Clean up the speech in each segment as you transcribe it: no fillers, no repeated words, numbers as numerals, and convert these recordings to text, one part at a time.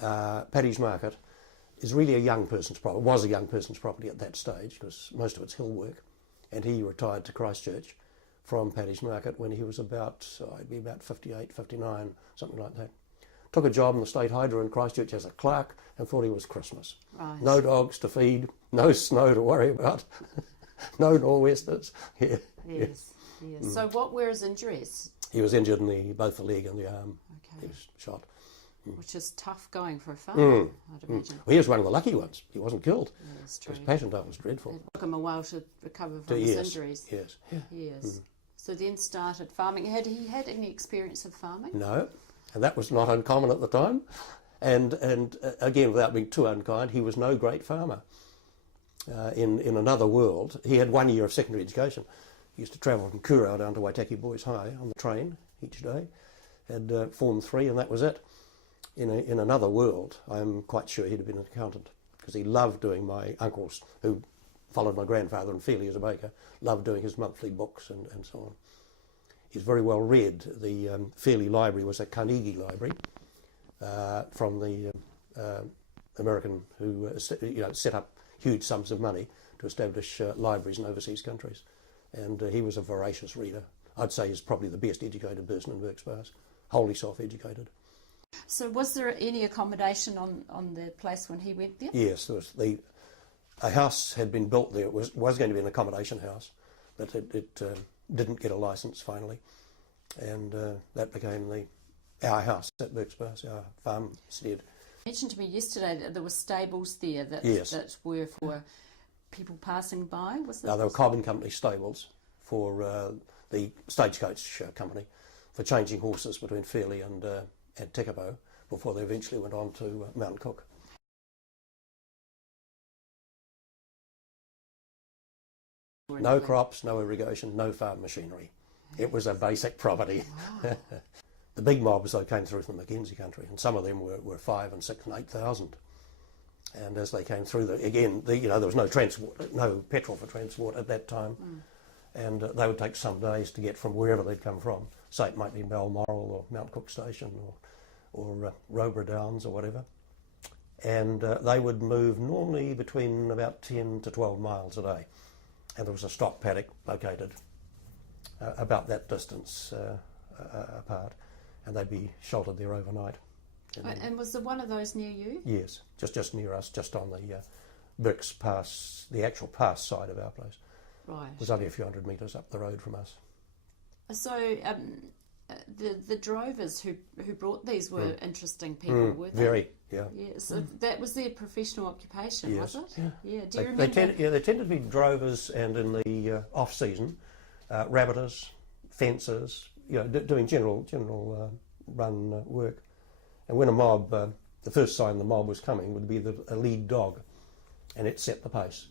Paddys Market is really a young person's property, was a young person's property at that stage, because most of it's hill work, and he retired to Christchurch from Paddys Market when he was about, I'd be about 58, 59, something like that. Took a job in the State Hydro in Christchurch as a clerk and thought he was Christmas. Right. No dogs to feed, no snow to worry about, no nor'westers. Yeah. Yes, yes. So what were his injuries? He was injured in both the leg and the arm. Okay. He was shot. Which is tough going for a farmer, I'd imagine. Well, he was one of the lucky ones. He wasn't killed. Yeah, that's true. His passion was dreadful. It took him a while to recover from his injuries. Yes, yeah. Yes. So then started farming. Had he had any experience of farming? No, and that was not uncommon at the time. And again, without being too unkind, he was no great farmer. In another world, he had 1 year of secondary education. He used to travel from Kurau down to Waitaki Boys High on the train each day. Had Form 3, and that was it. In another world, I'm quite sure he'd have been an accountant, because he loved doing, my uncles, who followed my grandfather in Feely as a baker, loved doing his monthly books and so on. He's very well read. The Feely Library was a Carnegie Library from the American who set up huge sums of money to establish libraries in overseas countries. And he was a voracious reader. I'd say he's probably the best educated person in Burkes Pass, wholly self-educated. So was there any accommodation on the place when he went there? Yes, there was. A house had been built there. It was going to be an accommodation house, but it didn't get a licence finally. And that became our house at Burkes Pass, our farmstead. You mentioned to me yesterday that there were stables there that, yes. that were for people passing by, was that? No, they were Cobb and Company stables for the stagecoach company for changing horses between Fairlie and Tekapo before they eventually went on to Mount Cook. No crops, no irrigation, no farm machinery. It was a basic property. Wow. The big mobs, though, came through from the Mackenzie country, and some of them were 5 and 6 and 8,000. And as they came through, there was no transport, no petrol for transport at that time, and they would take some days to get from wherever they'd come from. Say it might be Balmoral or Mount Cook Station or Robra Downs or whatever. And they would move normally between about 10 to 12 miles a day. And there was a stock paddock located about that distance apart, and they'd be sheltered there overnight. And was there one of those near you? Yes, just near us, just on the Burkes Pass, the actual pass side of our place. Right. It was only a few hundred metres up the road from us. So the drovers who brought these were interesting people, weren't they? Very, yeah. Yeah. So that was their professional occupation, yes. was it? Yeah. Yeah. Do you remember? They tended to be drovers, and in the off season, rabbiters, fencers, doing general run work. And when a mob, the first sign the mob was coming would be a lead dog, and it set the pace.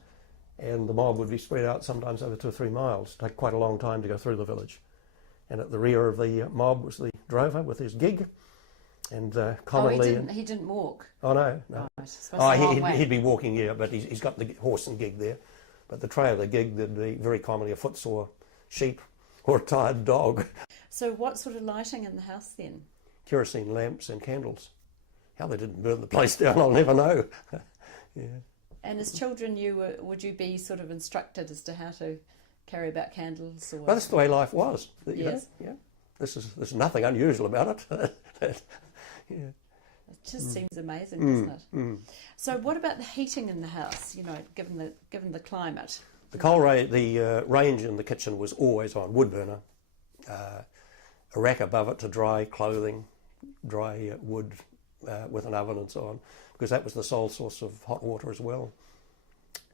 And the mob would be spread out sometimes over 2 or 3 miles, take quite a long time to go through the village. And at the rear of the mob was the drover with his gig, and commonly... Oh, he didn't walk? Oh, no. Right. He'd be walking, yeah, but he's got the horse and gig there. But the tray of the gig, there'd be very commonly a footsore sheep or a tired dog. So what sort of lighting in the house then? Kerosene lamps and candles. How they didn't burn the place down, I'll never know. Yeah. And as children, would you be sort of instructed as to how to carry about candles? Or... Well, that's the way life was. Yes. Yeah. There's nothing unusual about it. Yeah. It just seems amazing, doesn't it? So what about the heating in the house? Given the climate. The range in the kitchen was always on, wood burner. A rack above it to dry clothing, dry wood with an oven and so on, because that was the sole source of hot water as well.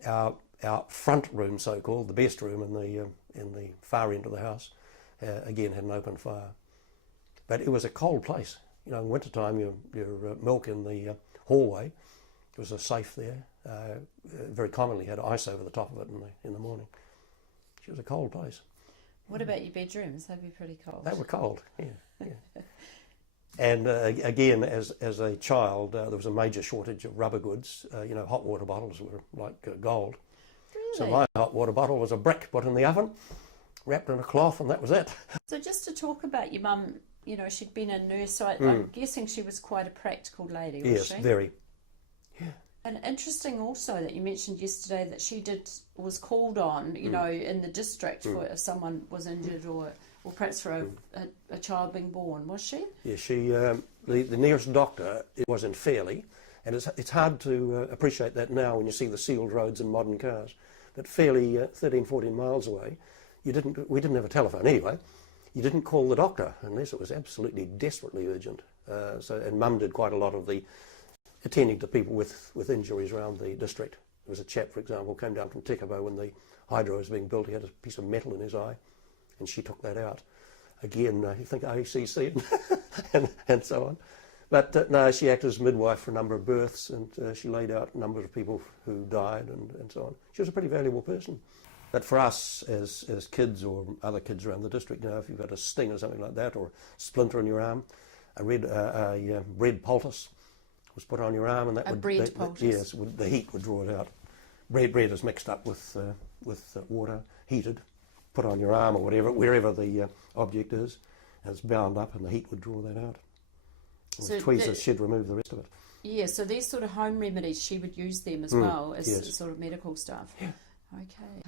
Our front room, so-called, the best room in the far end of the house, again had an open fire. But it was a cold place. In winter time, your milk in the hallway, there was a safe there. Very commonly had ice over the top of it in the morning. It was a cold place. What about your bedrooms? They'd be pretty cold. They were cold, yeah. And again, as a child, there was a major shortage of rubber goods. Hot water bottles were like gold. Really? So my hot water bottle was a brick put in the oven, wrapped in a cloth, and that was it. So just to talk about your mum, you know, she'd been a nurse, so I'm guessing she was quite a practical lady, was she? Yes, very. Yeah. And interesting also that you mentioned yesterday that she was called on, you know, in the district for if someone was injured or perhaps for a child being born, was she? Yeah, she, the nearest doctor was in Fairlie, and it's hard to appreciate that now when you see the sealed roads and modern cars. But Fairlie, 13, 14 miles away, we didn't have a telephone anyway. You didn't call the doctor unless it was absolutely desperately urgent. And Mum did quite a lot of the attending to people with injuries around the district. There was a chap, for example, came down from Tekabo when the hydro was being built. He had a piece of metal in his eye, and she took that out. Again, you think ACC and so on. But no, she acted as midwife for a number of births, and she laid out a number of people who died and so on. She was a pretty valuable person. But for us as kids or other kids around the district, you know, if you've got a sting or something like that, or a splinter in your arm, a bread poultice was put on your arm, and that yes, the heat would draw it out. Bread is mixed up with water, heated, put on your arm or whatever, wherever the object is, and it's bound up, and the heat would draw that out. With tweezers, she'd remove the rest of it. Yeah, so these sort of home remedies, she would use them as well as sort of medical stuff. Yeah.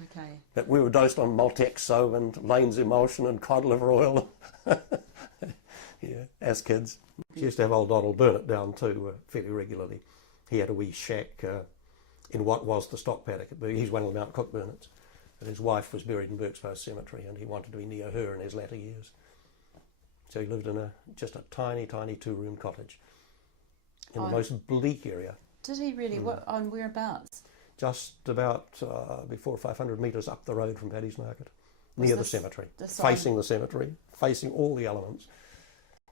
Okay. But we were dosed on Maltexo and Lane's Emulsion and cod liver oil. Yeah, as kids. She used to have old Donald Burnett down too fairly regularly. He had a wee shack in what was the stock paddock. He's one of the Mount Cook Burnetts. And his wife was buried in Burkes Pass Cemetery, and he wanted to be near her in his latter years. So he lived in just a tiny, tiny two-room cottage in the most bleak area. Did he really? On whereabouts? Just about 400 or 500 metres up the road from Paddys Market, near the cemetery, facing the cemetery, facing all the elements.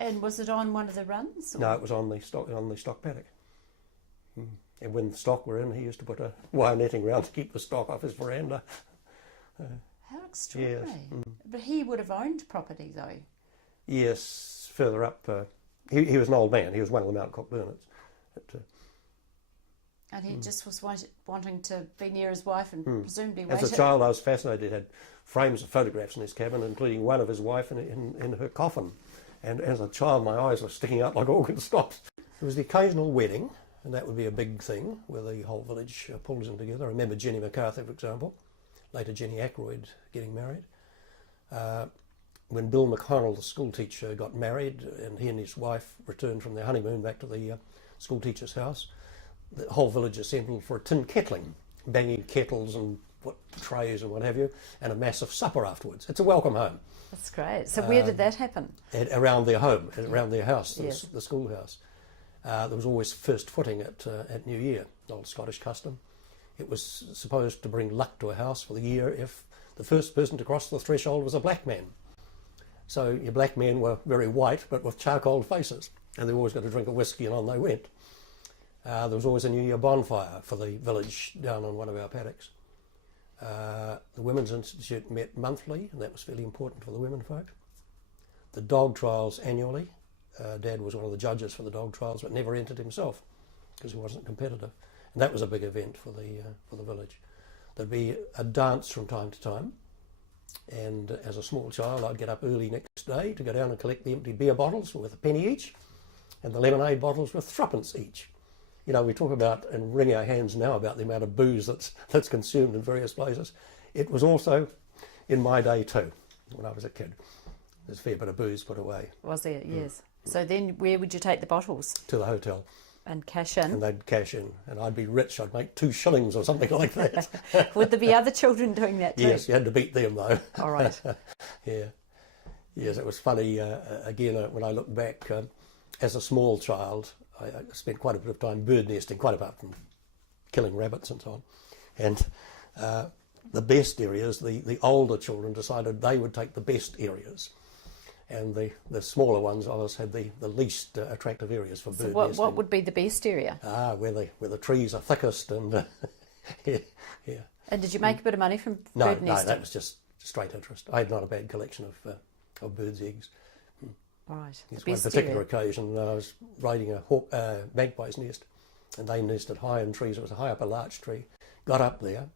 And was it on one of the runs? Or? No, it was on the stock paddock. And when the stock were in, he used to put a wire netting round to keep the stock off his veranda. How extraordinary! Yes. But he would have owned property, though. Yes, further up. He was an old man. He was one of the Mount Cook Burnetts. And he just was wanting to be near his wife and presumably waited. As a child, I was fascinated. He had frames of photographs in his cabin, including one of his wife in her coffin. And as a child, my eyes were sticking out like organ stops. There was the occasional wedding, and that would be a big thing, where the whole village pulls in together. I remember Jenny MacArthur, for example, later Jenny Ackroyd, getting married. When Bill McConnell, the school teacher, got married, and he and his wife returned from their honeymoon back to the school teacher's house, the whole village assembled for a tin kettling, banging kettles and trays and what have you, and a massive supper afterwards. It's a welcome home. That's great. So where did that happen? Around their home, around their house, yes. the schoolhouse. There was always first footing at New Year, old Scottish custom. It was supposed to bring luck to a house for the year if the first person to cross the threshold was a black man. So your black men were very white, but with charcoal faces, and they always got a drink of whiskey, and on they went. There was always a New Year bonfire for the village down on one of our paddocks. The Women's Institute met monthly, and that was fairly important for the women folk. The dog trials annually. Dad was one of the judges for the dog trials, but never entered himself because he wasn't competitive. And that was a big event for the village. There'd be a dance from time to time, and as a small child, I'd get up early next day to go down and collect the empty beer bottles with a penny each, and the lemonade bottles with threepence each. You know, we talk about and wring our hands now about the amount of booze that's consumed in various places. It was also in my day too, when I was a kid. There's a fair bit of booze put away. Was there? Yes. So then where would you take the bottles? To the hotel. And cash in? And they'd cash in. And I'd be rich. I'd make 2 shillings or something like that. Would there be other children doing that too? Yes, you had to beat them though. All right. Yeah. Yes, it was funny. Again, when I look back, as a small child, I spent quite a bit of time bird nesting, quite apart from killing rabbits and so on. And the best areas, the older children decided they would take the best areas. And the smaller ones of us had the least attractive areas for bird nesting. What would be the best area? Where the trees are thickest and yeah. And did you make a bit of money from bird nesting? No, that was just straight interest. I had not a bad collection of birds' eggs. Right. Yes, one particular occasion, I was raiding a magpie's nest, and they nested high in trees. It was high up a larch tree. Got up there,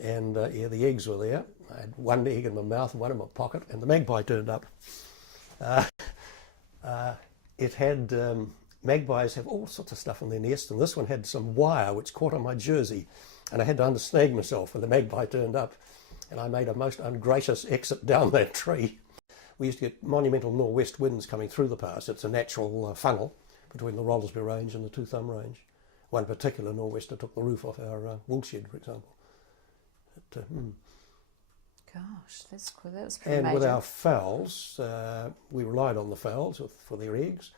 and the eggs were there. I had one egg in my mouth and one in my pocket, and the magpie turned up. It had, magpies have all sorts of stuff in their nest, and this one had some wire which caught on my jersey, and I had to unsnag myself when the magpie turned up, and I made a most ungracious exit down that tree. We used to get monumental northwest winds coming through the pass. It's a natural funnel between the Rollersby Range and the Two Thumb Range. One particular nor'wester took the roof off our wool shed, for example. Gosh, that's cool. That was pretty and major. with our fowls, we relied on the fowls for their eggs,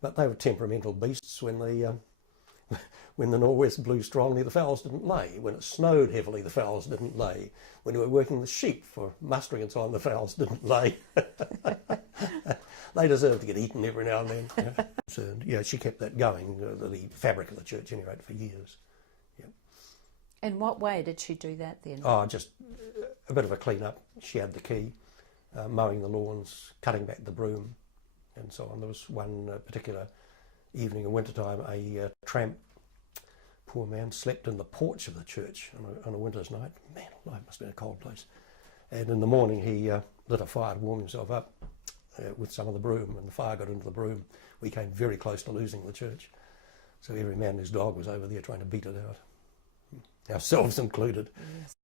but they were temperamental beasts. When the nor'west blew strongly, the fowls didn't lay. When it snowed heavily, the fowls didn't lay. When we were working the sheep for mustering and so on, the fowls didn't lay. They deserved to get eaten every now and then. Yeah. So, yeah, she kept that going, the fabric of the church anyway, for years. Yeah. In what way did she do that then? Oh, just a bit of a clean-up. She had the key, mowing the lawns, cutting back the broom, and so on. There was one particular evening in wintertime, a tramp, poor man, slept in the porch of the church on a winter's night. Man alive, must have been a cold place. And in the morning he lit a fire to warm himself up with some of the broom, and the fire got into the broom. We came very close to losing the church. So every man and his dog was over there trying to beat it out, ourselves included. Yes.